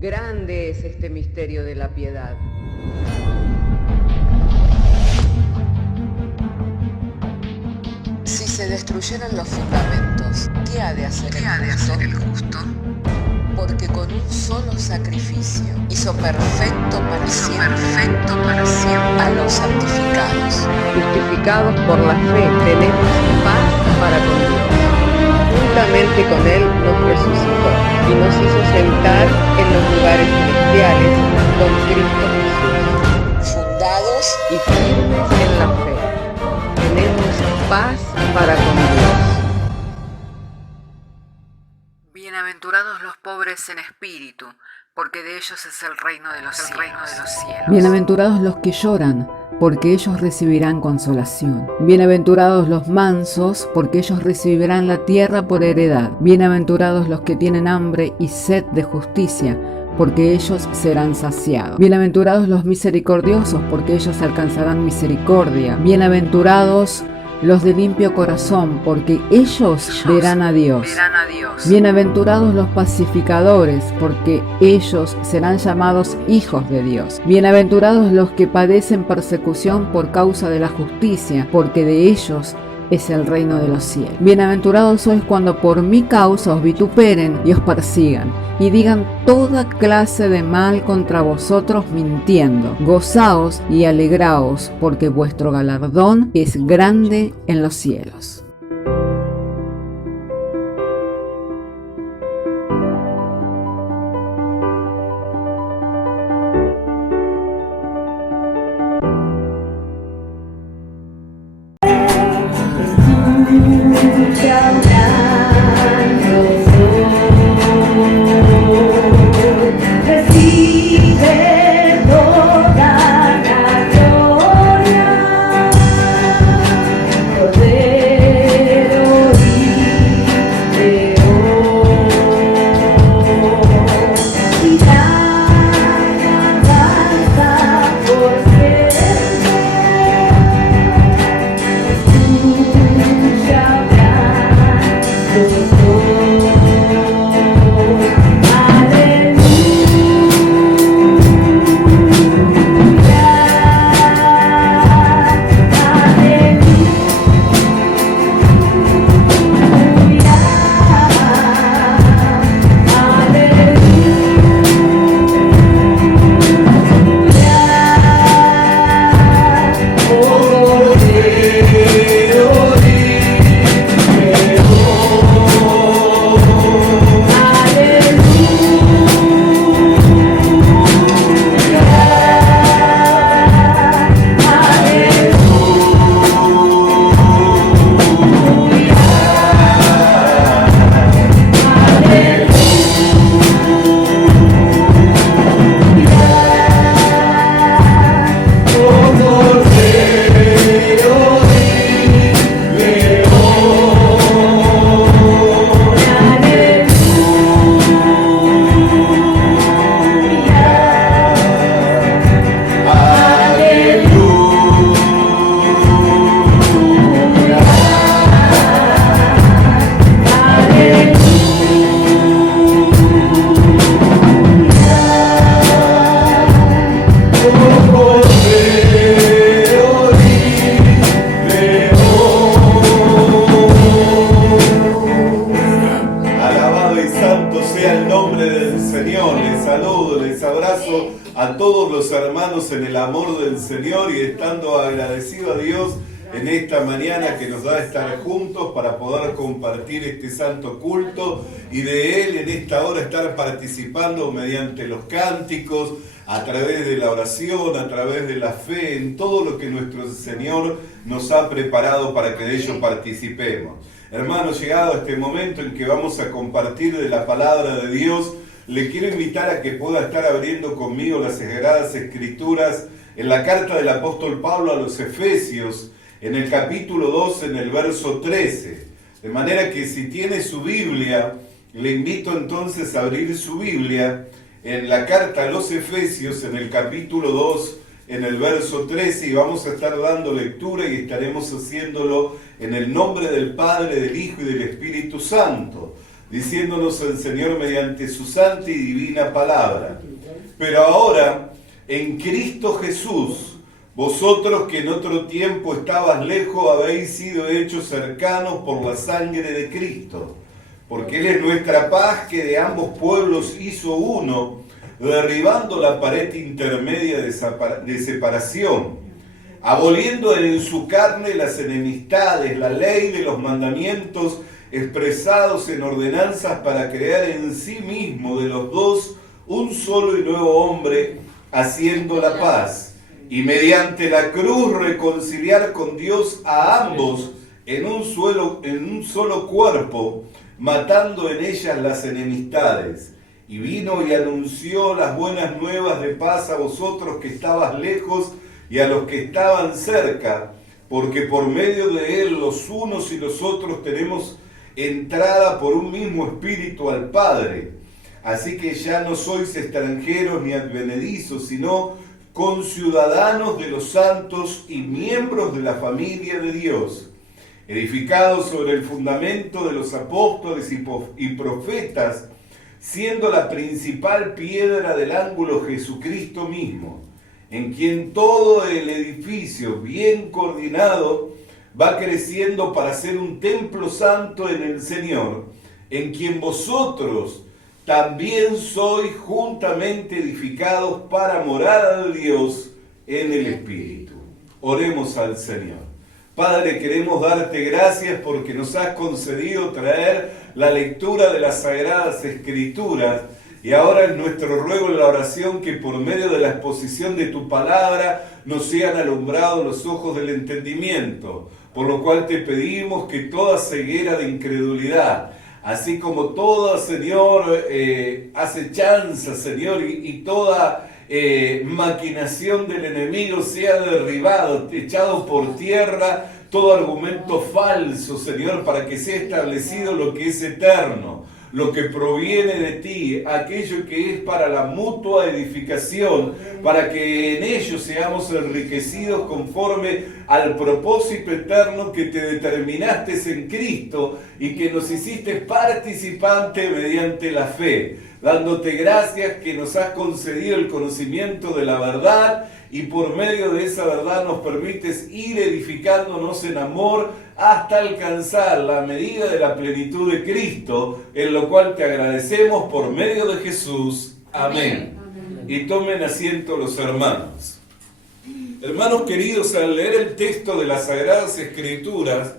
Grande es este misterio de la piedad. Si se destruyeran los fundamentos, ¿qué ha de hacer el justo? Porque con un solo sacrificio hizo perfecto para siempre a los santificados. Justificados por la fe, tenemos paz para con Dios. Juntamente con Él nos resucitó y nos hizo sentar en los lugares celestiales con Cristo Jesús. Fundados Y firmes en la fe, tenemos paz para con Dios. Bienaventurados los pobres en espíritu, porque de ellos es el reino de los cielos. Bienaventurados los que lloran, porque ellos recibirán consolación. Bienaventurados los mansos, porque ellos recibirán la tierra por heredad. Bienaventurados los que tienen hambre y sed de justicia, porque ellos serán saciados. Bienaventurados los misericordiosos, porque ellos alcanzarán misericordia. Bienaventurados los de limpio corazón, porque ellos verán a Dios. Bienaventurados los pacificadores, porque ellos serán llamados hijos de Dios. Bienaventurados los que padecen persecución por causa de la justicia, porque de ellos es el reino de los cielos. Bienaventurados sois cuando por mi causa os vituperen y os persigan, y digan toda clase de mal contra vosotros mintiendo. Gozaos y alegraos, porque vuestro galardón es grande en los cielos. A todos los hermanos en el amor del Señor y estando agradecido a Dios en esta mañana que nos da estar juntos para poder compartir este santo culto y de Él en esta hora estar participando mediante los cánticos, a través de la oración, a través de la fe, en todo lo que nuestro Señor nos ha preparado para que de ello participemos. Hermanos, llegado a este momento en que vamos a compartir de la palabra de Dios, le quiero invitar a que pueda estar abriendo conmigo las Sagradas Escrituras en la carta del apóstol Pablo a los Efesios, en el capítulo 2, en el verso 13. De manera que si tiene su Biblia, le invito entonces a abrir su Biblia en la carta a los Efesios, en el capítulo 2, en el verso 13, y vamos a estar dando lectura y estaremos haciéndolo en el nombre del Padre, del Hijo y del Espíritu Santo. diciéndonos el Señor mediante su santa y divina palabra. Pero ahora, en Cristo Jesús, vosotros que en otro tiempo estabas lejos, habéis sido hechos cercanos por la sangre de Cristo, porque Él es nuestra paz, que de ambos pueblos hizo uno, derribando la pared intermedia de separación, aboliendo en su carne las enemistades, la ley de los mandamientos expresados en ordenanzas, para crear en sí mismo de los dos un solo y nuevo hombre, haciendo la paz, y mediante la cruz reconciliar con Dios a ambos en un solo cuerpo, matando en ellas las enemistades. Y vino y anunció las buenas nuevas de paz a vosotros que estabas lejos y a los que estaban cerca, porque por medio de él los unos y los otros tenemos entrada por un mismo espíritu al Padre. Así que ya no sois extranjeros ni advenedizos, sino conciudadanos de los santos y miembros de la familia de Dios, edificados sobre el fundamento de los apóstoles y profetas, siendo la principal piedra del ángulo Jesucristo mismo, en quien todo el edificio, bien coordinado, va creciendo para ser un templo santo en el Señor, en quien vosotros también sois juntamente edificados para morada de Dios en el Espíritu. Oremos al Señor. Padre, queremos darte gracias porque nos has concedido traer la lectura de las Sagradas Escrituras, y ahora es nuestro ruego en la oración que por medio de la exposición de tu palabra nos sean alumbrados los ojos del entendimiento, por lo cual te pedimos que toda ceguera de incredulidad, así como toda, Señor, acechanza, Señor, y toda maquinación del enemigo sea derribado, echado por tierra todo argumento falso, Señor, para que sea establecido lo que es eterno, lo que proviene de ti, aquello que es para la mutua edificación, para que en ello seamos enriquecidos conforme al propósito eterno que te determinaste en Cristo y que nos hiciste participante mediante la fe, dándote gracias que nos has concedido el conocimiento de la verdad, y por medio de esa verdad nos permites ir edificándonos en amor hasta alcanzar la medida de la plenitud de Cristo, en lo cual te agradecemos por medio de Jesús. Amén. Y tomen asiento los hermanos. Hermanos queridos, al leer el texto de las Sagradas Escrituras,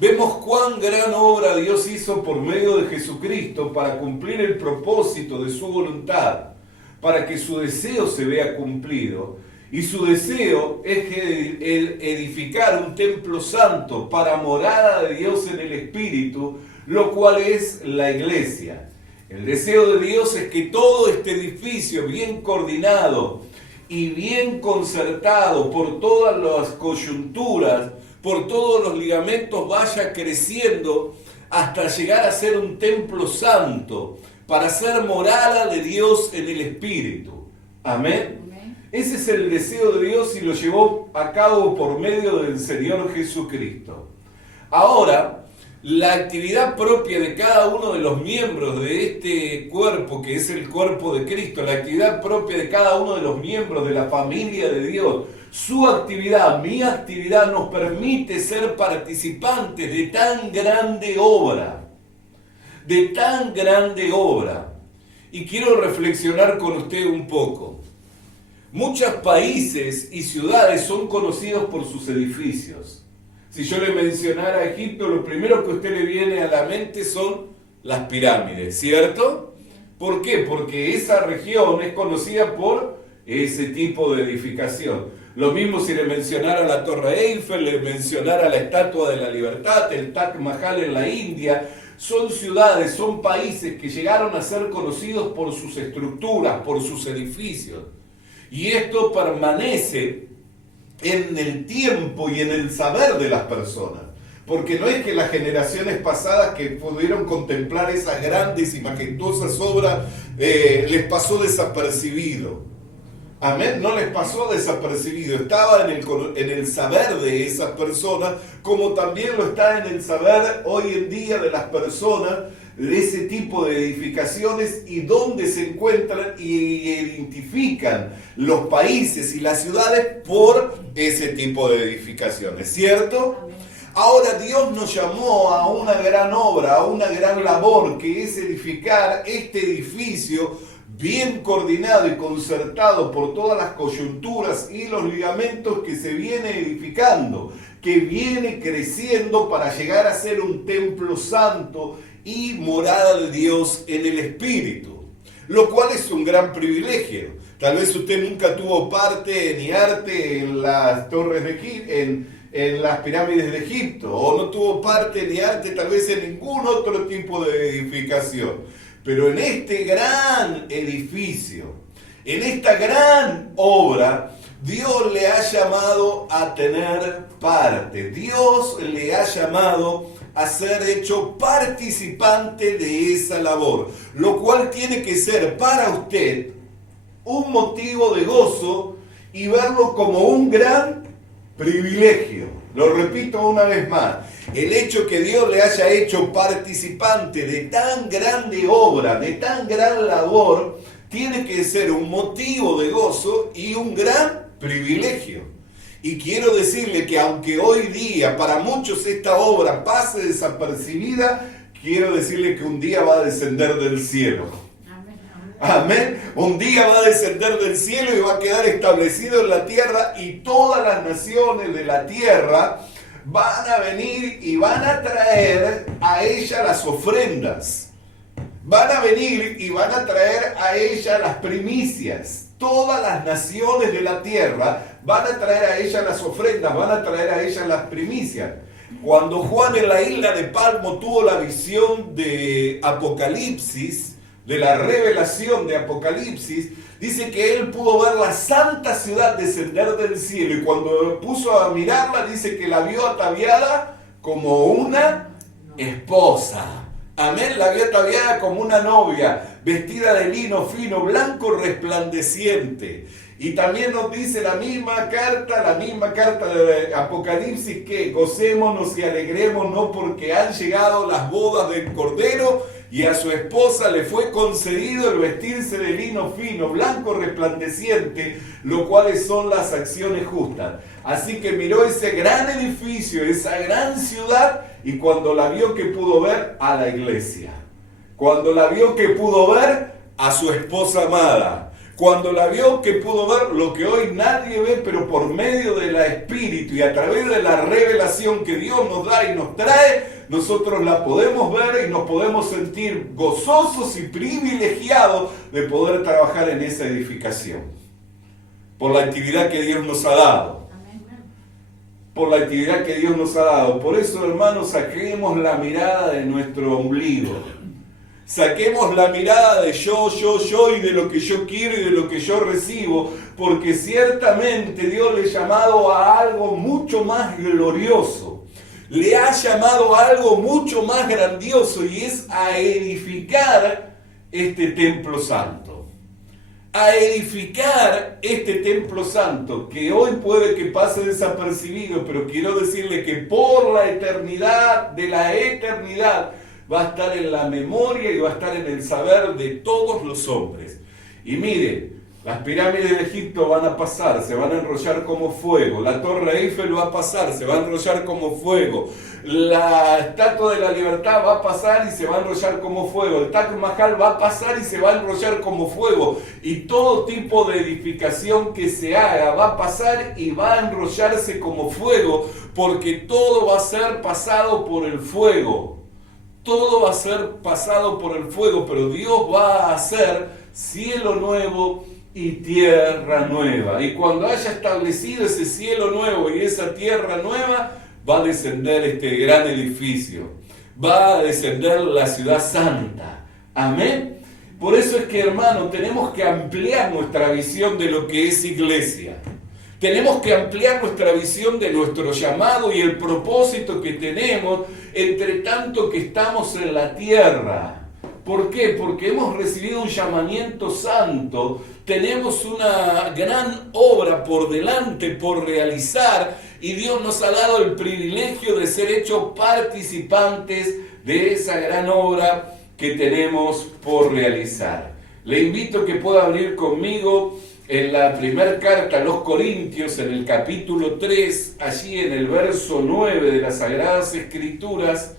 vemos cuán gran obra Dios hizo por medio de Jesucristo para cumplir el propósito de su voluntad, para que su deseo se vea cumplido. Y su deseo es edificar un templo santo para morada de Dios en el Espíritu, lo cual es la iglesia. El deseo de Dios es que todo este edificio bien coordinado y bien concertado por todas las coyunturas, por todos los ligamentos, vaya creciendo hasta llegar a ser un templo santo, para ser morada de Dios en el Espíritu. Amén. Ese es el deseo de Dios y lo llevó a cabo por medio del Señor Jesucristo. Ahora, la actividad propia de cada uno de los miembros de este cuerpo, que es el cuerpo de Cristo, la actividad propia de cada uno de los miembros de la familia de Dios, su actividad, mi actividad, nos permite ser participantes de tan grande obra. De tan grande obra. Y quiero reflexionar con usted un poco. Muchos países y ciudades son conocidos por sus edificios. Si yo le mencionara a Egipto, lo primero que a usted le viene a la mente son las pirámides, ¿cierto? ¿Por qué? Porque esa región es conocida por ese tipo de edificación. Lo mismo si le mencionara la Torre Eiffel, le mencionara la Estatua de la Libertad, el Taj Mahal en la India. Son ciudades, son países que llegaron a ser conocidos por sus estructuras, por sus edificios. Y esto permanece en el tiempo y en el saber de las personas. Porque no es que las generaciones pasadas que pudieron contemplar esas grandes y majestuosas obras les pasó desapercibido. Amén, no les pasó desapercibido. Estaba en el saber de esas personas, como también lo está en el saber hoy en día de las personas de ese tipo de edificaciones y dónde se encuentran y identifican los países y las ciudades por ese tipo de edificaciones, ¿cierto? Ahora Dios nos llamó a una gran obra, a una gran labor, que es edificar este edificio bien coordinado y concertado por todas las coyunturas y los ligamentos que se viene edificando, que viene creciendo para llegar a ser un templo santo y morada de Dios en el Espíritu, lo cual es un gran privilegio. Tal vez usted nunca tuvo parte ni arte en las torres de en las pirámides de Egipto, o no tuvo parte ni arte tal vez en ningún otro tipo de edificación. Pero en este gran edificio, en esta gran obra, Dios le ha llamado a tener parte. Dios le ha llamado a ser hecho participante de esa labor, lo cual tiene que ser para usted un motivo de gozo y verlo como un gran privilegio. Lo repito una vez más, el hecho que Dios le haya hecho participante de tan grande obra, de tan gran labor, tiene que ser un motivo de gozo y un gran privilegio. Y quiero decirle que aunque hoy día para muchos esta obra pase desapercibida, quiero decirle que un día va a descender del cielo. Amén. Un día va a descender del cielo y va a quedar establecido en la tierra, y todas las naciones de la tierra van a venir y van a traer a ella las ofrendas. Van a venir y van a traer a ella las primicias. Todas las naciones de la tierra van a traer a ella las ofrendas, van a traer a ella las primicias. Cuando Juan en la isla de Patmos tuvo la visión de Apocalipsis, de la revelación de Apocalipsis, dice que él pudo ver la santa ciudad descender del cielo, y cuando puso a mirarla, dice que la vio ataviada como una esposa. Amén, la vio ataviada como una novia, vestida de lino fino, blanco, resplandeciente. Y también nos dice la misma carta de Apocalipsis, que gocémonos y alegrémonos porque han llegado las bodas del Cordero, y a su esposa le fue concedido el vestirse de lino fino, blanco, resplandeciente, lo cuales son las acciones justas. Así que miró ese gran edificio, esa gran ciudad, y cuando la vio, que pudo ver a la iglesia. Cuando la vio, que pudo ver a su esposa amada. Cuando la vio, que pudo ver lo que hoy nadie ve, pero por medio del Espíritu y a través de la revelación que Dios nos da y nos trae, nosotros la podemos ver y nos podemos sentir gozosos y privilegiados de poder trabajar en esa edificación. Por la actividad que Dios nos ha dado. Por la actividad que Dios nos ha dado. Por eso, hermanos, saquemos la mirada de nuestro ombligo. Saquemos la mirada de yo y de lo que yo quiero y de lo que yo recibo, porque ciertamente Dios le ha llamado a algo mucho más glorioso. Le ha llamado a algo mucho más grandioso, y es a edificar este templo santo. A edificar este templo santo, que hoy puede que pase desapercibido, pero quiero decirle que por la eternidad de la eternidad va a estar en la memoria y va a estar en el saber de todos los hombres. Y mire, las pirámides de Egipto van a pasar, se van a enrollar como fuego. La Torre Eiffel va a pasar, se va a enrollar como fuego. La Estatua de la Libertad va a pasar y se va a enrollar como fuego. El Taj Mahal va a pasar y se va a enrollar como fuego. Y todo tipo de edificación que se haga va a pasar y va a enrollarse como fuego, porque todo va a ser pasado por el fuego. Todo va a ser pasado por el fuego, pero Dios va a hacer cielo nuevo y tierra nueva. Y cuando haya establecido ese cielo nuevo y esa tierra nueva, va a descender este gran edificio. Va a descender la ciudad santa. Amén. Por eso es que, hermano, tenemos que ampliar nuestra visión de lo que es iglesia. Tenemos que ampliar nuestra visión de nuestro llamado y el propósito que tenemos, entre tanto que estamos en la tierra. ¿Por qué? Porque hemos recibido un llamamiento santo, tenemos una gran obra por delante, por realizar, y Dios nos ha dado el privilegio de ser hechos participantes de esa gran obra que tenemos por realizar. Le invito a que pueda abrir conmigo en la primera carta a los Corintios, en el capítulo 3, allí en el verso 9 de las Sagradas Escrituras,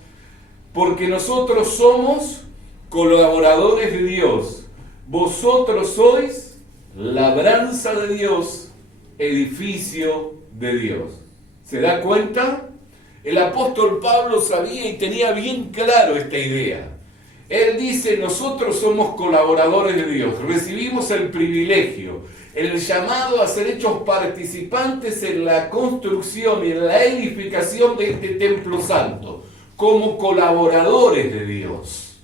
porque nosotros somos colaboradores de Dios. Vosotros sois labranza de Dios, edificio de Dios. ¿Se da cuenta? El apóstol Pablo sabía y tenía bien claro esta idea. Él dice, nosotros somos colaboradores de Dios, recibimos el privilegio, el llamado a ser hechos participantes en la construcción y en la edificación de este templo santo, como colaboradores de Dios.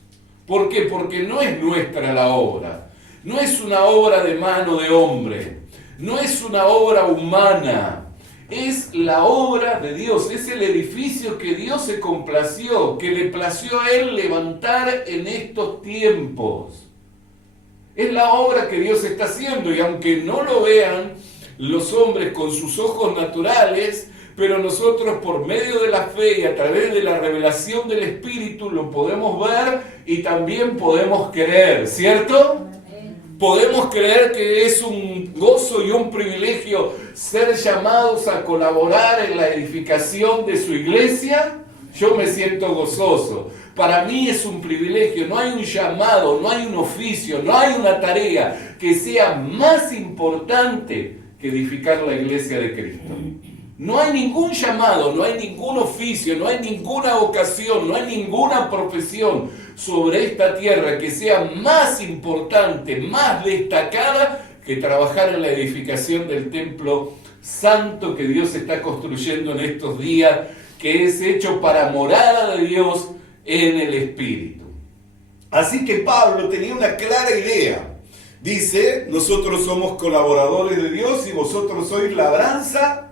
¿Por qué? Porque no es nuestra la obra, no es una obra de mano de hombre, no es una obra humana, es la obra de Dios, es el edificio que Dios se complació, que le plació a Él levantar en estos tiempos. Es la obra que Dios está haciendo, y aunque no lo vean los hombres con sus ojos naturales, pero nosotros por medio de la fe y a través de la revelación del Espíritu lo podemos ver y también podemos creer, ¿cierto? Podemos creer que es un gozo y un privilegio ser llamados a colaborar en la edificación de su iglesia. Yo me siento gozoso. Para mí es un privilegio. No hay un llamado, no hay un oficio, no hay una tarea que sea más importante que edificar la iglesia de Cristo. No hay ningún llamado, no hay ningún oficio, no hay ninguna ocasión, no hay ninguna profesión sobre esta tierra que sea más importante, más destacada que trabajar en la edificación del templo santo que Dios está construyendo en estos días, que es hecho para morada de Dios en el Espíritu. Así que Pablo tenía una clara idea. Dice, nosotros somos colaboradores de Dios y vosotros sois labranza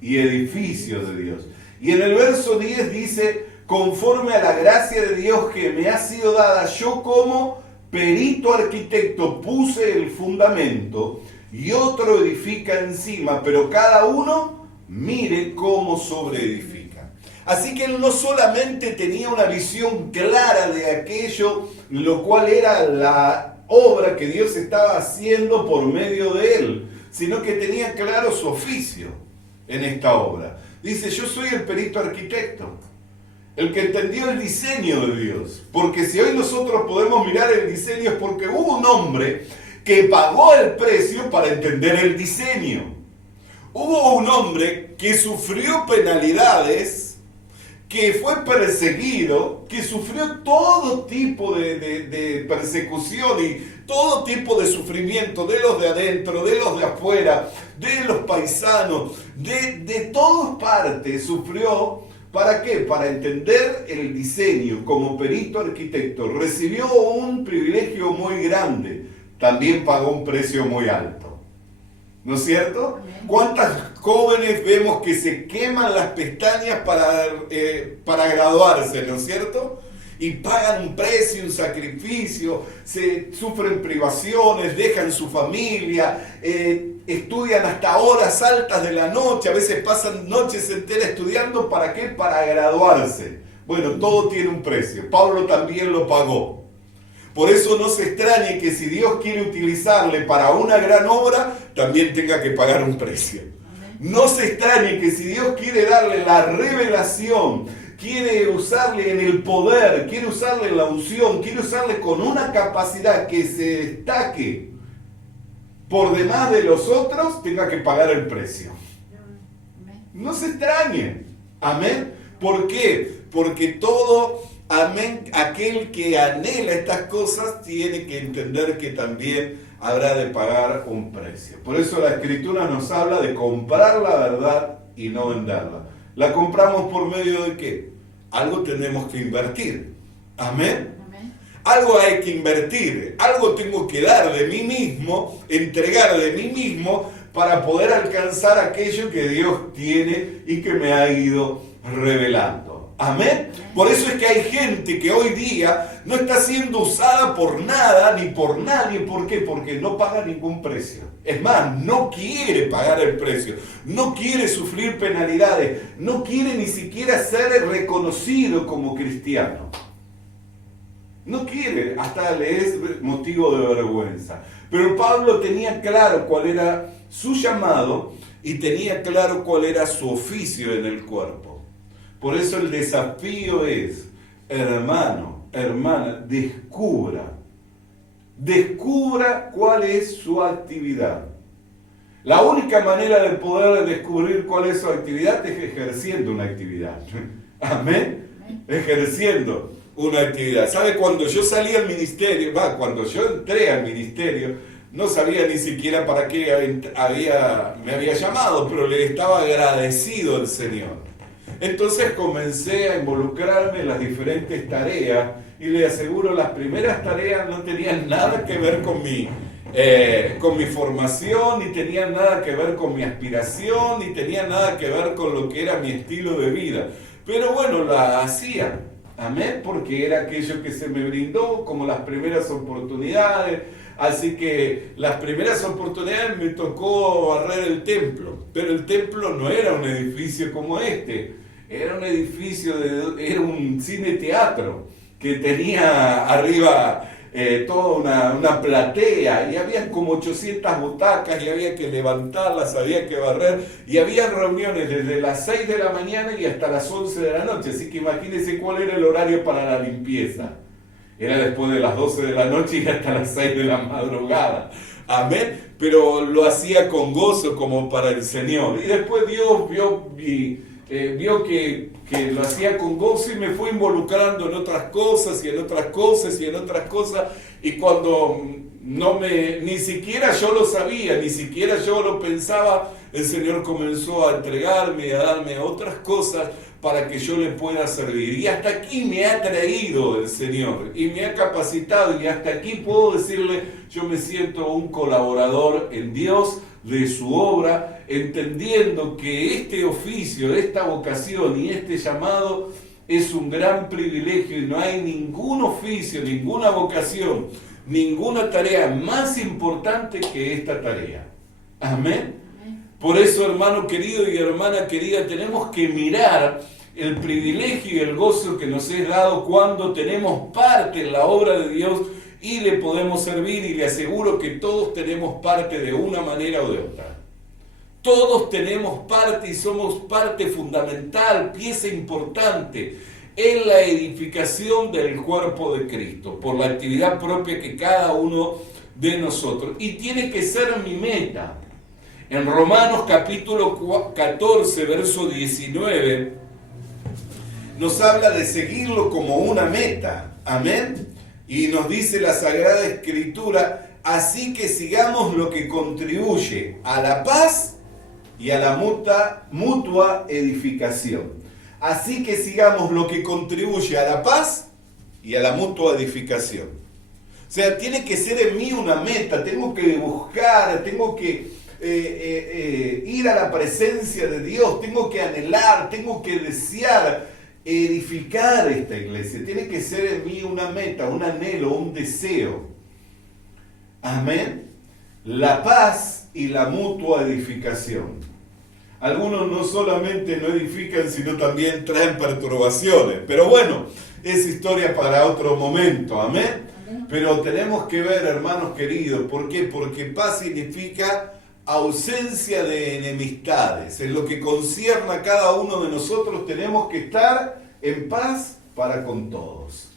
y edificio de Dios. Y en el verso 10 dice, conforme a la gracia de Dios que me ha sido dada, yo como perito arquitecto puse el fundamento y otro edifica encima, pero cada uno mire cómo sobreedifica. Así que él no solamente tenía una visión clara de aquello, lo cual era la obra que Dios estaba haciendo por medio de él, sino que tenía claro su oficio en esta obra. Dice, yo soy el perito arquitecto, el que entendió el diseño de Dios. Porque si hoy nosotros podemos mirar el diseño es porque hubo un hombre que pagó el precio para entender el diseño. Hubo un hombre que sufrió penalidades, que fue perseguido, que sufrió todo tipo de persecución y todo tipo de sufrimiento, de los de adentro, de los de afuera, de los paisanos, de todas partes sufrió. ¿Para qué? Para entender el diseño como perito arquitecto. Recibió un privilegio muy grande, también pagó un precio muy alto. ¿No es cierto? ¿Cuántas jóvenes vemos que se queman las pestañas para graduarse, ¿no es cierto? Y pagan un precio, un sacrificio, sufren privaciones, dejan su familia, estudian hasta horas altas de la noche, a veces pasan noches enteras estudiando, ¿para qué? Para graduarse. Bueno, todo tiene un precio. Pablo también lo pagó. Por eso no se extrañe que si Dios quiere utilizarle para una gran obra, también tenga que pagar un precio. No se extrañe que si Dios quiere darle la revelación, quiere usarle en el poder, quiere usarle en la unción, quiere usarle con una capacidad que se destaque por demás de los otros, tenga que pagar el precio. No se extrañe. Amén. ¿Por qué? Porque todo, amén, aquel que anhela estas cosas tiene que entender que también habrá de pagar un precio. Por eso la Escritura nos habla de comprar la verdad y no venderla. ¿La compramos por medio de qué? Algo tenemos que invertir. Amén. Algo hay que invertir, algo tengo que dar de mí mismo, entregar de mí mismo para poder alcanzar aquello que Dios tiene y que me ha ido revelando. Amén. Por eso es que hay gente que hoy día no está siendo usada por nada ni por nadie. ¿Por qué? Porque no paga ningún precio. Es más, no quiere pagar el precio, no quiere sufrir penalidades, no quiere ni siquiera ser reconocido como cristiano. No quiere, hasta le es motivo de vergüenza. Pero Pablo tenía claro cuál era su llamado y tenía claro cuál era su oficio en el cuerpo. Por eso el desafío es, hermano, hermana, descubra cuál es su actividad. La única manera de poder descubrir cuál es su actividad es ejerciendo una actividad. Amén. Ejerciendo una actividad. ¿Sabe? Cuando yo salí al ministerio, cuando yo entré al ministerio, no sabía ni siquiera para qué me había llamado, pero le estaba agradecido al Señor. Entonces comencé a involucrarme en las diferentes tareas y le aseguro, las primeras tareas no tenían nada que ver con mi formación, ni tenían nada que ver con mi aspiración, ni tenían nada que ver con lo que era mi estilo de vida. Pero bueno, la hacía, amén, porque era aquello que se me brindó como las primeras oportunidades. Así que las primeras oportunidades me tocó barrer el templo, pero el templo no era un edificio como este, era un edificio, era un cine-teatro que tenía arriba toda una platea y había como 800 butacas y había que levantarlas, había que barrer y había reuniones desde las 6 de la mañana y hasta las 11 de la noche, así que imagínense cuál era el horario para la limpieza. Era después de las 12 de la noche y hasta las 6 de la madrugada. Amén. Pero lo hacía con gozo como para el Señor. Y después Dios vio que lo hacía con gozo y me fue involucrando en otras cosas y en otras cosas y en otras cosas. Y cuando ni siquiera yo lo sabía, ni siquiera yo lo pensaba, el Señor comenzó a entregarme y a darme otras cosas para que yo le pueda servir. Y hasta aquí me ha traído el Señor y me ha capacitado y hasta aquí puedo decirle, yo me siento un colaborador en Dios, de su obra, entendiendo que este oficio, esta vocación y este llamado es un gran privilegio y no hay ningún oficio, ninguna vocación, ninguna tarea más importante que esta tarea. Amén. Por eso, hermano querido y hermana querida, tenemos que mirar el privilegio y el gozo que nos es dado cuando tenemos parte en la obra de Dios y le podemos servir, y le aseguro que todos tenemos parte de una manera o de otra. Todos tenemos parte y somos parte fundamental, pieza importante en la edificación del cuerpo de Cristo, por la actividad propia que cada uno de nosotros. Y tiene que ser mi meta. En Romanos capítulo 14, verso 19, nos habla de seguirlo como una meta. Amén. Y nos dice la Sagrada Escritura, así que sigamos lo que contribuye a la paz y a la mutua edificación. Así que sigamos lo que contribuye a la paz y a la mutua edificación. O sea, tiene que ser en mí una meta, tengo que buscar, tengo que ir a la presencia de Dios, tengo que anhelar, tengo que desear edificar esta iglesia. Tiene que ser en mí una meta, un anhelo, un deseo. Amén. La paz y la mutua edificación. Algunos no solamente no edifican, sino también traen perturbaciones. Pero bueno, es historia para otro momento. Amén. Pero tenemos que ver, hermanos queridos, ¿por qué? Porque paz significa ausencia de enemistades. En lo que concierne a cada uno de nosotros tenemos que estar en paz para con todos.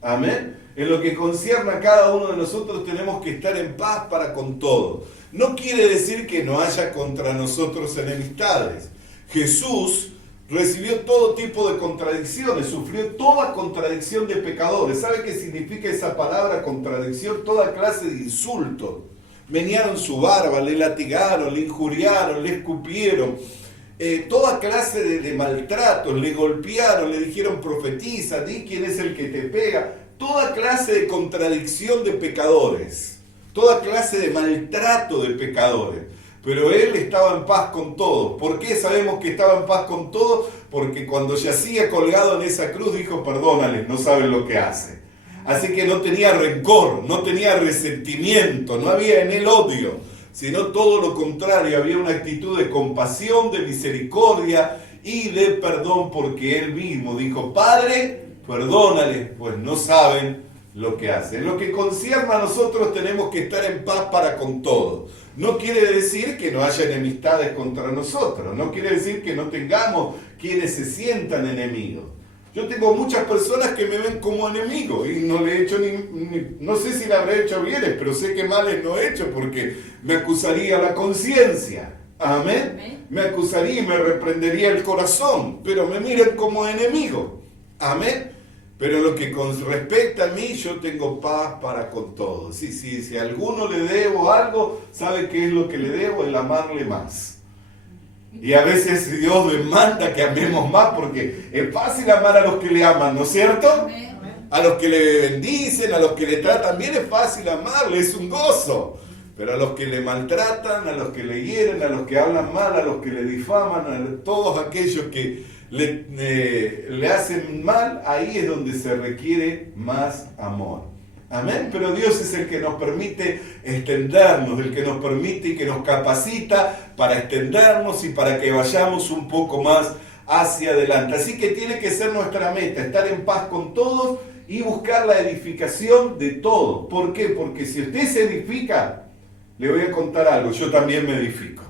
Amén. En lo que concierne a cada uno de nosotros tenemos que estar en paz para con todos. No quiere decir que no haya contra nosotros enemistades. Jesús recibió todo tipo de contradicciones, sufrió toda contradicción de pecadores. ¿Sabe qué significa esa palabra contradicción? Toda clase de insultos. Menearon su barba, le latigaron, le injuriaron, le escupieron, toda clase de maltratos, le golpearon, le dijeron profetiza, di quién es el que te pega, toda clase de contradicción de pecadores, toda clase de maltrato de pecadores. Pero él estaba en paz con todos. ¿Por qué sabemos que estaba en paz con todos? Porque cuando yacía colgado en esa cruz dijo, perdónales, no saben lo que hacen. Así que no tenía rencor, no tenía resentimiento, no había en él odio, sino todo lo contrario, había una actitud de compasión, de misericordia y de perdón, porque él mismo dijo, Padre, perdónales, pues no saben lo que hace. En lo que concierne a nosotros tenemos que estar en paz para con todos. No quiere decir que no haya enemistades contra nosotros, no quiere decir que no tengamos quienes se sientan enemigos. Yo tengo muchas personas que me ven como enemigo y no le he hecho no sé si le habré hecho bienes, pero sé que males no he hecho porque me acusaría la conciencia. Amén. Me acusaría y me reprendería el corazón, pero me miran como enemigo. Amén. Pero lo que respecta a mí, yo tengo paz para con todos. Si a alguno le debo algo, sabe qué es lo que le debo, el amarle más. Y a veces Dios demanda que amemos más porque es fácil amar a los que le aman, ¿no es cierto? A los que le bendicen, a los que le tratan bien es fácil amarle, es un gozo. Pero a los que le maltratan, a los que le hieren, a los que hablan mal, a los que le difaman, a todos aquellos que le hacen mal, ahí es donde se requiere más amor. Amén, pero Dios es el que nos permite extendernos, el que nos permite y que nos capacita para extendernos y para que vayamos un poco más hacia adelante. Así que tiene que ser nuestra meta, estar en paz con todos y buscar la edificación de todos. ¿Por qué? Porque si usted se edifica, le voy a contar algo, yo también me edifico.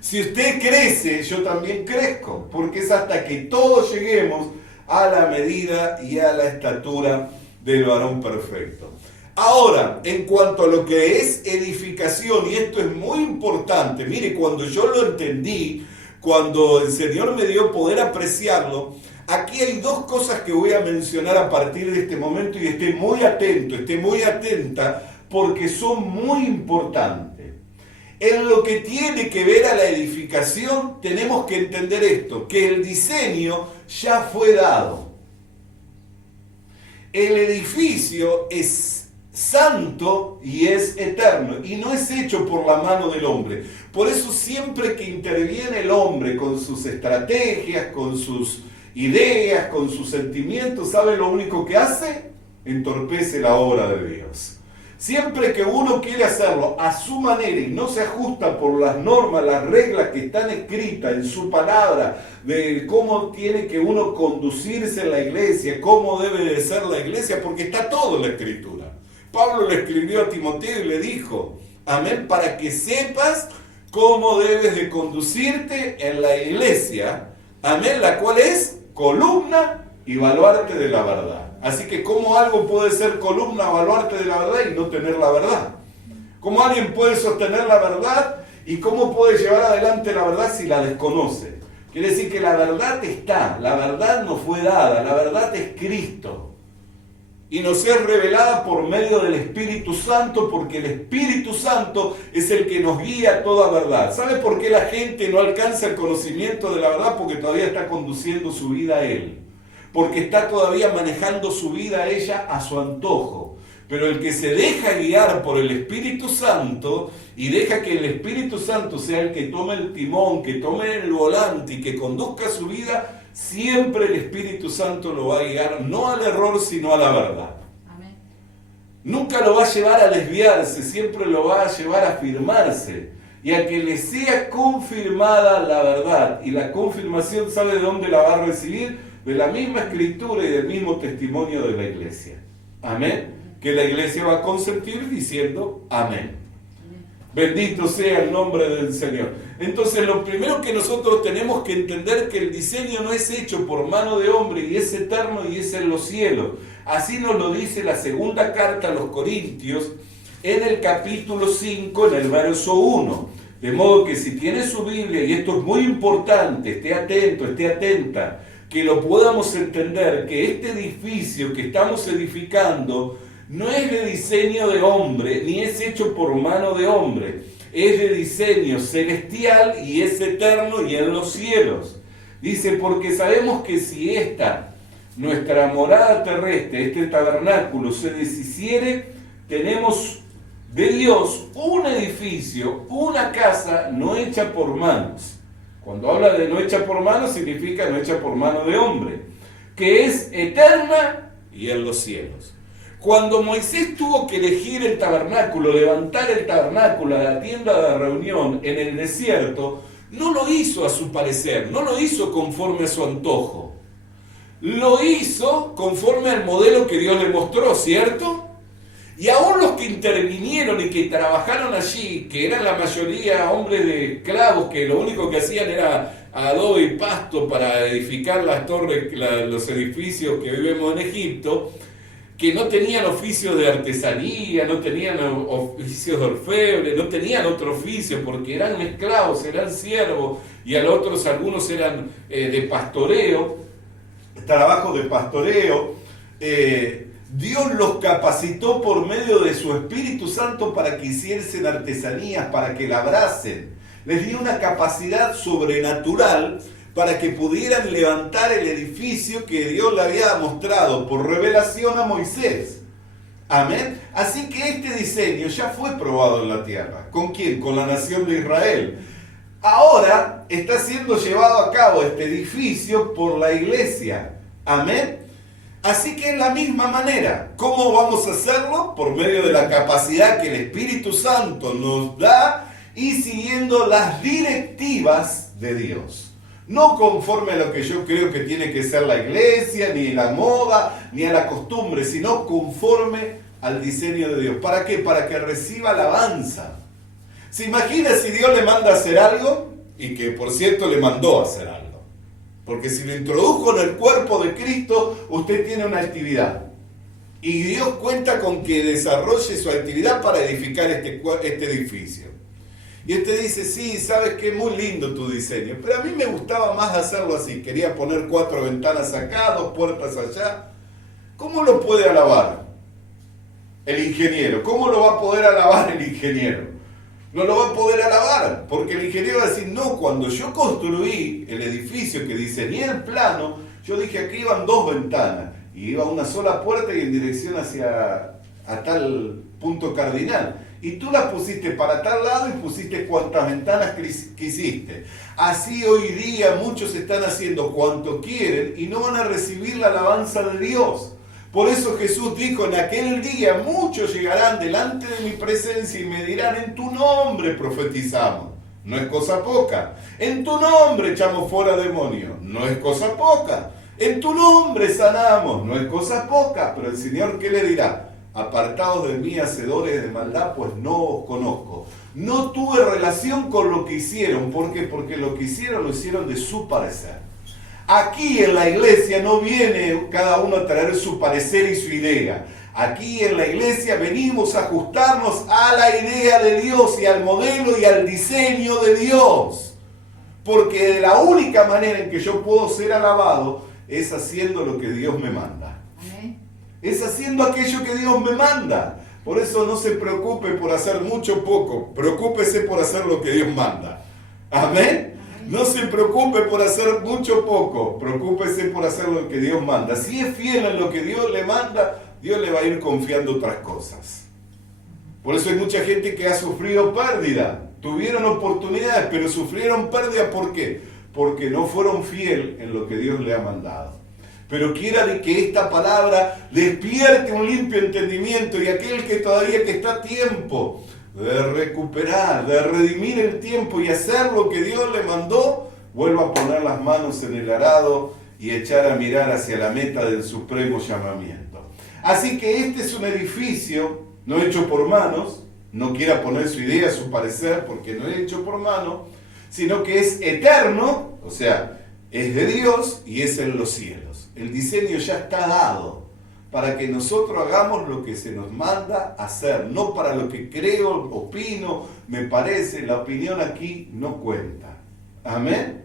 Si usted crece, yo también crezco, porque es hasta que todos lleguemos a la medida y a la estatura del varón perfecto. Ahora, en cuanto a lo que es edificación, y esto es muy importante, mire, cuando yo lo entendí, cuando el Señor me dio poder apreciarlo, aquí hay dos cosas que voy a mencionar a partir de este momento y esté muy atento, esté muy atenta, porque son muy importantes. En lo que tiene que ver a la edificación, tenemos que entender esto, que el diseño ya fue dado. El edificio es santo y es eterno, y no es hecho por la mano del hombre. Por eso siempre que interviene el hombre con sus estrategias, con sus ideas, con sus sentimientos, ¿sabe lo único que hace? Entorpece la obra de Dios. Siempre que uno quiere hacerlo a su manera y no se ajusta por las normas, las reglas que están escritas en su palabra, de cómo tiene que uno conducirse en la iglesia, cómo debe de ser la iglesia, porque está todo en la escritura. Pablo le escribió a Timoteo y le dijo, amén, para que sepas cómo debes de conducirte en la iglesia, amén, la cual es columna y baluarte de la verdad. Así que ¿cómo algo puede ser columna, baluarte de la verdad y no tener la verdad? ¿Cómo alguien puede sostener la verdad y cómo puede llevar adelante la verdad si la desconoce? Quiere decir que la verdad está, la verdad no fue dada, la verdad es Cristo. Y nos es revelada por medio del Espíritu Santo, porque el Espíritu Santo es el que nos guía a toda verdad. ¿Sabe por qué la gente no alcanza el conocimiento de la verdad? Porque todavía está conduciendo su vida a Él. Porque está todavía manejando su vida a ella a su antojo. Pero el que se deja guiar por el Espíritu Santo y deja que el Espíritu Santo sea el que tome el timón, que tome el volante y que conduzca su vida, siempre el Espíritu Santo lo va a guiar no al error, sino a la verdad. Amén. Nunca lo va a llevar a desviarse, siempre lo va a llevar a afirmarse. Y a que le sea confirmada la verdad. Y la confirmación, ¿sabe de dónde la va a recibir? De la misma escritura y del mismo testimonio de la iglesia. Amén. Que la iglesia va a consentir diciendo amén. Bendito sea el nombre del Señor. Entonces, lo primero que nosotros tenemos que entender que el diseño no es hecho por mano de hombre y es eterno y es en los cielos. Así nos lo dice la segunda carta a los Corintios en el capítulo 5, en el verso 1. De modo que si tiene su Biblia, y esto es muy importante, esté atento, esté atenta, que lo podamos entender, que este edificio que estamos edificando no es de diseño de hombre, ni es hecho por mano de hombre. Es de diseño celestial y es eterno y en los cielos. Dice, porque sabemos que si nuestra morada terrestre, este tabernáculo, se deshiciere, tenemos de Dios un edificio, una casa no hecha por manos. Cuando habla de no hecha por manos, significa no hecha por mano de hombre, que es eterna y en los cielos. Cuando Moisés tuvo que elegir el tabernáculo, levantar el tabernáculo, la tienda de reunión en el desierto, no lo hizo a su parecer, no lo hizo conforme a su antojo. Lo hizo conforme al modelo que Dios le mostró, ¿cierto? Y aún los que intervinieron y que trabajaron allí, que eran la mayoría hombres de esclavos, que lo único que hacían era adobe y pasto para edificar las torres, los edificios que vivimos en Egipto, que no tenían oficios de artesanía, no tenían oficios de orfebre, no tenían otro oficio, porque eran esclavos, eran siervos, y algunos eran de pastoreo, trabajo de pastoreo. Dios los capacitó por medio de su Espíritu Santo para que hiciesen artesanías, para que labrasen. Les dio una capacidad sobrenatural para que pudieran levantar el edificio que Dios le había mostrado por revelación a Moisés. Amén. Así que este diseño ya fue probado en la tierra. ¿Con quién? Con la nación de Israel. Ahora está siendo llevado a cabo este edificio por la iglesia. Amén. Así que en la misma manera, ¿cómo vamos a hacerlo? Por medio de la capacidad que el Espíritu Santo nos da y siguiendo las directivas de Dios. No conforme a lo que yo creo que tiene que ser la iglesia, ni la moda, ni a la costumbre, sino conforme al diseño de Dios. ¿Para qué? Para que reciba alabanza. ¿Se imagina si Dios le manda a hacer algo? Y que por cierto le mandó a hacer algo. Porque si lo introdujo en el cuerpo de Cristo, usted tiene una actividad. Y Dios cuenta con que desarrolle su actividad para edificar este edificio. Y usted dice, sí, sabes que es muy lindo tu diseño, pero a mí me gustaba más hacerlo así. Quería poner 4 ventanas acá, 2 puertas allá. ¿Cómo lo puede alabar el ingeniero? ¿Cómo lo va a poder alabar el ingeniero? No lo va a poder alabar, porque el ingeniero va a decir, no, cuando yo construí el edificio, que diseñé el plano, yo dije aquí iban 2 ventanas, y iba una sola puerta y en dirección hacia a tal punto cardinal. Y tú las pusiste para tal lado y pusiste cuantas ventanas quisiste. Así hoy día muchos están haciendo cuanto quieren y no van a recibir la alabanza de Dios. Por eso Jesús dijo, en aquel día muchos llegarán delante de mi presencia y me dirán, en tu nombre profetizamos. No es cosa poca. En tu nombre echamos fuera demonios. No es cosa poca. En tu nombre sanamos. No es cosa poca. Pero el Señor, ¿qué le dirá? Apartados de mí, hacedores de maldad, pues no os conozco. No tuve relación con lo que hicieron. ¿Por qué? Porque lo que hicieron lo hicieron de su parecer. Aquí en la iglesia no viene cada uno a traer su parecer y su idea. Aquí en la iglesia venimos a ajustarnos a la idea de Dios y al modelo y al diseño de Dios. Porque la única manera en que yo puedo ser alabado es haciendo lo que Dios me manda. Amén. Es haciendo aquello que Dios me manda. Por eso no se preocupe por hacer mucho o poco. Preocúpese por hacer lo que Dios manda. Amén. No se preocupe por hacer mucho o poco, preocúpese por hacer lo que Dios manda. Si es fiel en lo que Dios le manda, Dios le va a ir confiando otras cosas. Por eso hay mucha gente que ha sufrido pérdida. Tuvieron oportunidades, pero sufrieron pérdida. ¿Por qué? Porque no fueron fieles en lo que Dios le ha mandado. Pero quiera de que esta palabra despierte un limpio entendimiento y aquel que todavía que está a tiempo de recuperar, de redimir el tiempo y hacer lo que Dios le mandó, vuelva a poner las manos en el arado y echar a mirar hacia la meta del supremo llamamiento. Así que este es un edificio no hecho por manos, no quiera poner su idea, su parecer, porque no es hecho por mano, sino que es eterno, o sea, es de Dios y es en los cielos. El diseño ya está dado para que nosotros hagamos lo que se nos manda hacer, no para lo que creo, opino, me parece. La opinión aquí no cuenta. ¿Amén?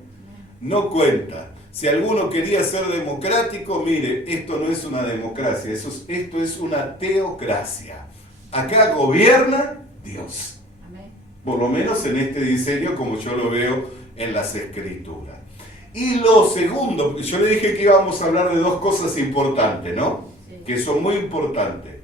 No cuenta. Si alguno quería ser democrático, mire, esto no es una democracia, esto es una teocracia. Acá gobierna Dios. Amén. Por lo menos en este diseño como yo lo veo en las Escrituras. Y lo segundo, yo le dije que íbamos a hablar de 2 cosas importantes, ¿no? Que son muy importantes,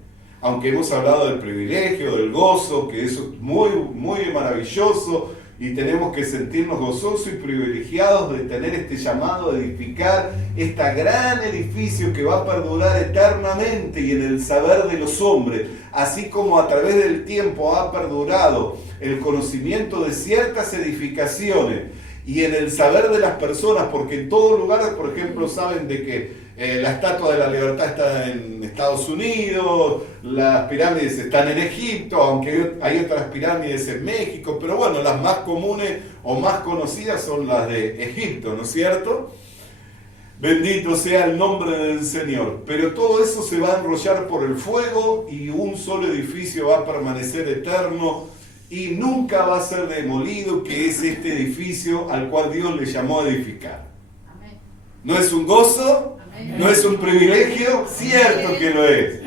aunque hemos hablado del privilegio, del gozo, que eso es muy, muy maravilloso y tenemos que sentirnos gozosos y privilegiados de tener este llamado de edificar este gran edificio que va a perdurar eternamente y en el saber de los hombres, así como a través del tiempo ha perdurado el conocimiento de ciertas edificaciones y en el saber de las personas, porque en todo lugar, por ejemplo, saben de que la Estatua de la Libertad está en Estados Unidos, las pirámides están en Egipto, aunque hay otras pirámides en México, pero bueno, las más comunes o más conocidas son las de Egipto, ¿no es cierto? Bendito sea el nombre del Señor. Pero todo eso se va a enrollar por el fuego y un solo edificio va a permanecer eterno y nunca va a ser demolido, que es este edificio al cual Dios le llamó a edificar. ¿No es un gozo? ¿No es un privilegio? Cierto que lo es.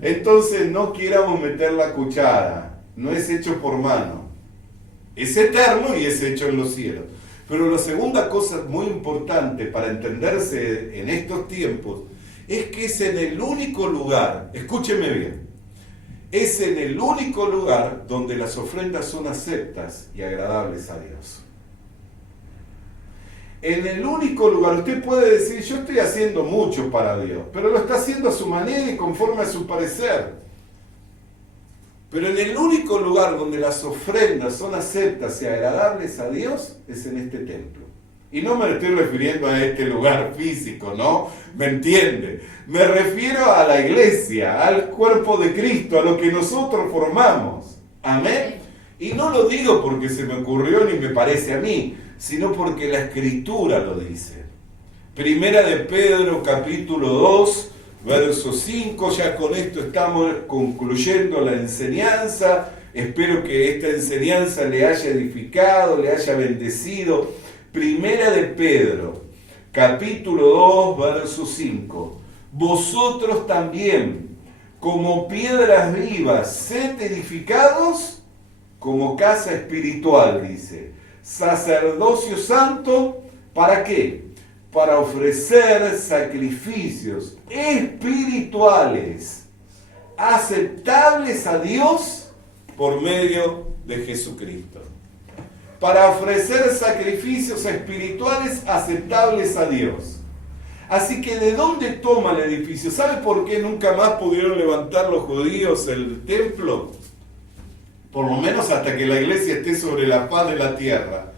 Entonces no quieramos meter la cuchara. No es hecho por mano. Es eterno y es hecho en los cielos. Pero la segunda cosa muy importante para entenderse en estos tiempos es que es en el único lugar, escúcheme bien, es en el único lugar donde las ofrendas son aceptas y agradables a Dios. En el único lugar, usted puede decir, yo estoy haciendo mucho para Dios, pero lo está haciendo a su manera y conforme a su parecer. Pero en el único lugar donde las ofrendas son aceptas y agradables a Dios es en este templo. Y no me estoy refiriendo a este lugar físico, ¿no? ¿Me entiende? Me refiero a la iglesia, al cuerpo de Cristo, a lo que nosotros formamos. Amén. Y no lo digo porque se me ocurrió ni me parece a mí, sino porque la Escritura lo dice. Primera de Pedro, capítulo 2, verso 5, ya con esto estamos concluyendo la enseñanza. Espero que esta enseñanza le haya edificado, le haya bendecido. Primera de Pedro, capítulo 2, verso 5. Vosotros también, como piedras vivas, sed edificados como casa espiritual, dice. Sacerdocio santo, ¿para qué? Para ofrecer sacrificios espirituales aceptables a Dios por medio de Jesucristo. Para ofrecer sacrificios espirituales aceptables a Dios. Así que ¿de dónde toma el edificio? ¿Sabe por qué nunca más pudieron levantar los judíos el templo? Por lo menos hasta que la iglesia esté sobre la faz de la tierra.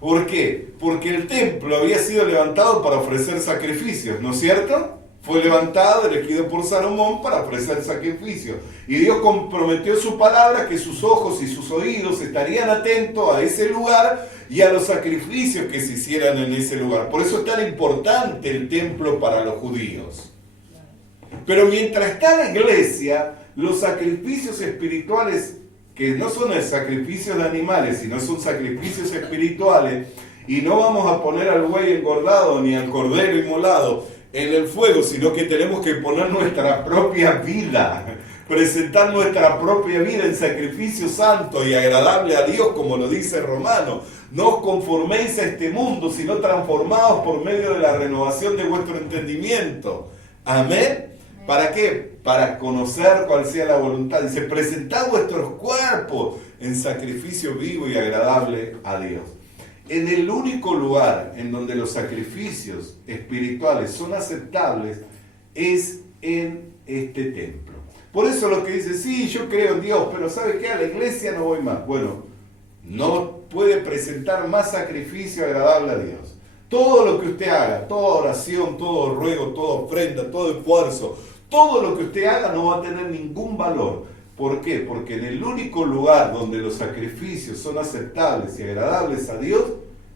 ¿Por qué? Porque el templo había sido levantado para ofrecer sacrificios, ¿no es cierto? Fue levantado, elegido por Salomón para ofrecer sacrificios. Y Dios comprometió su palabra que sus ojos y sus oídos estarían atentos a ese lugar y a los sacrificios que se hicieran en ese lugar. Por eso es tan importante el templo para los judíos. Pero mientras está la iglesia, los sacrificios espirituales, que no son el sacrificio de animales, sino son sacrificios espirituales, y no vamos a poner al buey engordado ni al cordero inmolado en el fuego, sino que tenemos que poner nuestra propia vida, presentar nuestra propia vida en sacrificio santo y agradable a Dios, como lo dice Romano. No os conforméis a este mundo, sino transformaos por medio de la renovación de vuestro entendimiento. Amén. ¿Para qué? Para conocer cuál sea la voluntad. Dice, presentad vuestros cuerpos en sacrificio vivo y agradable a Dios. En el único lugar en donde los sacrificios espirituales son aceptables es en este templo. Por eso los que dicen, sí, yo creo en Dios, pero ¿sabe qué? A la iglesia no voy más. Bueno, no puede presentar más sacrificio agradable a Dios. Todo lo que usted haga, toda oración, todo ruego, toda ofrenda, todo esfuerzo, todo lo que usted haga no va a tener ningún valor. ¿Por qué? Porque en el único lugar donde los sacrificios son aceptables y agradables a Dios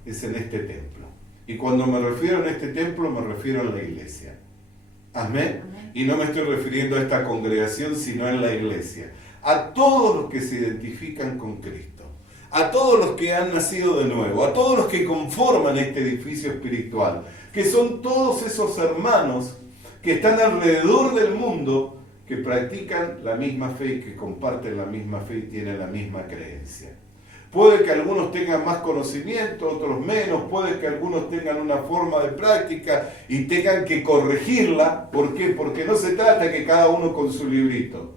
es en este templo. Y cuando me refiero a este templo, me refiero a la iglesia. Amén. Y no me estoy refiriendo a esta congregación, sino a la iglesia. A todos los que se identifican con Cristo. A todos los que han nacido de nuevo. A todos los que conforman este edificio espiritual. Que son todos esos hermanos que están alrededor del mundo, que practican la misma fe y que comparten la misma fe y tienen la misma creencia. Puede que algunos tengan más conocimiento, otros menos, puede que algunos tengan una forma de práctica y tengan que corregirla. ¿Por qué? Porque no se trata que cada uno con su librito,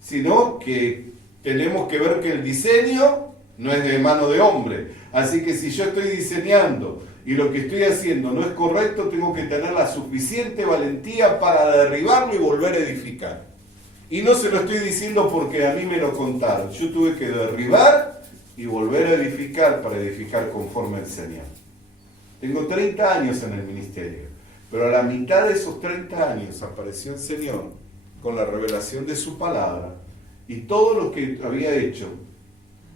sino que tenemos que ver que el diseño no es de mano de hombre. Así que si yo estoy diseñando y lo que estoy haciendo no es correcto, tengo que tener la suficiente valentía para derribarlo y volver a edificar. Y no se lo estoy diciendo porque a mí me lo contaron. Yo tuve que derribar y volver a edificar para edificar conforme al Señor. Tengo 30 años en el ministerio, pero a la mitad de esos 30 años apareció el Señor con la revelación de su palabra, y todo lo que había hecho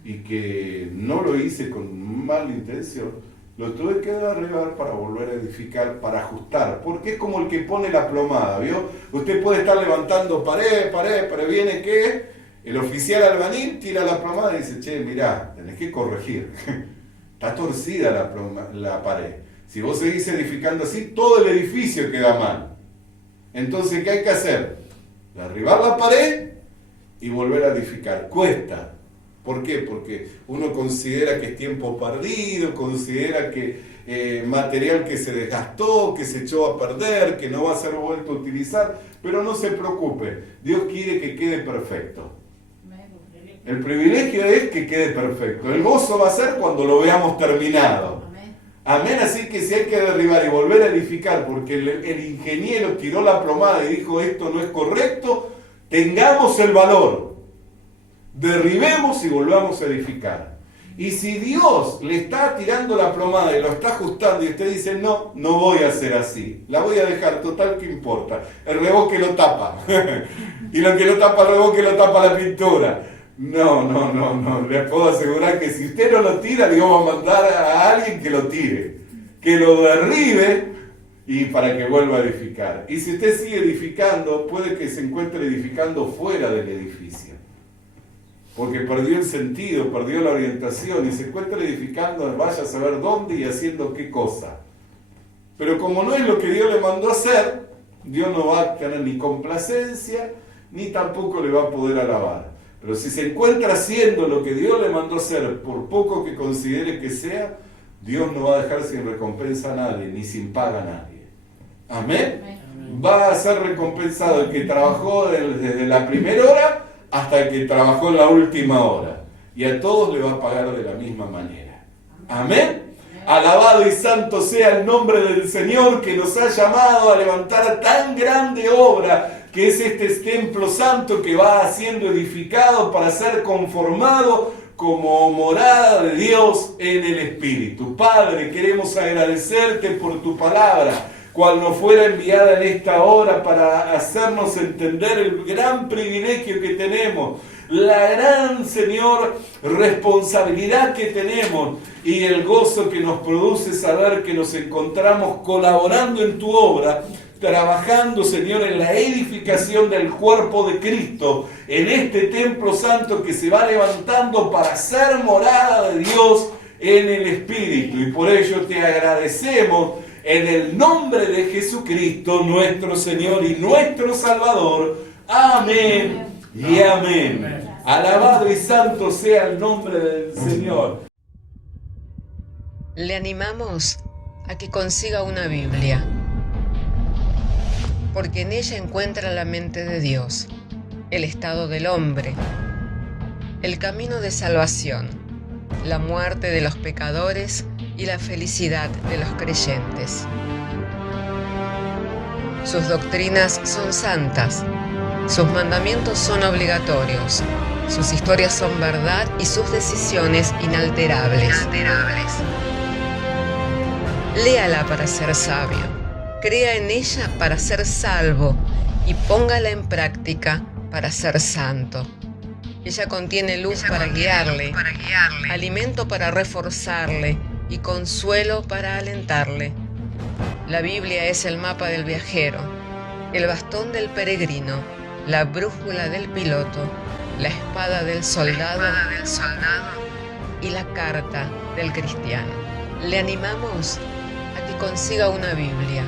y que no lo hice con mala intención, lo tuve que derribar para volver a edificar, para ajustar, porque es como el que pone la plomada, ¿vio? Usted puede estar levantando pared, pero viene que el oficial albañil tira la plomada y dice, che, mirá, tenés que corregir, está torcida la pared. Si vos seguís edificando así, todo el edificio queda mal. Entonces, ¿qué hay que hacer? Derribar la pared y volver a edificar. Cuesta. ¿Por qué? Porque uno considera que es tiempo perdido, considera que material que se desgastó, que se echó a perder, que no va a ser vuelto a utilizar, pero no se preocupe, Dios quiere que quede perfecto. El privilegio es que quede perfecto. El gozo va a ser cuando lo veamos terminado. Amén, así que si hay que derribar y volver a edificar porque el ingeniero tiró la plomada y dijo esto no es correcto, tengamos el valor, derribemos y volvamos a edificar. Y si Dios le está tirando la plomada y lo está ajustando y usted dice no, no voy a hacer así, la voy a dejar, total, ¿qué importa? El reboque lo tapa y lo que lo tapa el reboque lo tapa la pintura. No, les puedo asegurar que si usted no lo tira, Dios va a mandar a alguien que lo tire, que lo derribe y para que vuelva a edificar. Y si usted sigue edificando, puede que se encuentre edificando fuera del edificio, porque perdió el sentido, perdió la orientación y se encuentra edificando, vaya a saber dónde y haciendo qué cosa. Pero como no es lo que Dios le mandó a hacer, Dios no va a tener ni complacencia, ni tampoco le va a poder alabar. Pero si se encuentra haciendo lo que Dios le mandó hacer, por poco que considere que sea, Dios no va a dejar sin recompensa a nadie, ni sin paga a nadie. ¿Amén? Amén. Va a ser recompensado el que trabajó desde la primera hora hasta el que trabajó en la última hora. Y a todos le va a pagar de la misma manera. ¿Amén? Alabado y santo sea el nombre del Señor que nos ha llamado a levantar tan grande obra que es este templo santo que va siendo edificado para ser conformado como morada de Dios en el Espíritu. Padre, queremos agradecerte por tu palabra, cual nos fuera enviada en esta hora para hacernos entender el gran privilegio que tenemos, la gran, Señor, responsabilidad que tenemos y el gozo que nos produce saber que nos encontramos colaborando en tu obra, trabajando, Señor, en la edificación del cuerpo de Cristo, en este templo santo que se va levantando para ser morada de Dios en el Espíritu. Y por ello te agradecemos en el nombre de Jesucristo, nuestro Señor y nuestro Salvador. Amén y amén. Alabado y santo sea el nombre del Señor. Le animamos a que consiga una Biblia, porque en ella encuentra la mente de Dios, el estado del hombre, el camino de salvación, la muerte de los pecadores y la felicidad de los creyentes. Sus doctrinas son santas, sus mandamientos son obligatorios, sus historias son verdad y sus decisiones inalterables. Léala para ser sabio. Crea en ella para ser salvo y póngala en práctica para ser santo. Ella contiene luz para guiarle, alimento para reforzarle y consuelo para alentarle. La Biblia es el mapa del viajero, el bastón del peregrino, la brújula del piloto, la espada del soldado y la carta del cristiano. Le animamos a que consiga una Biblia.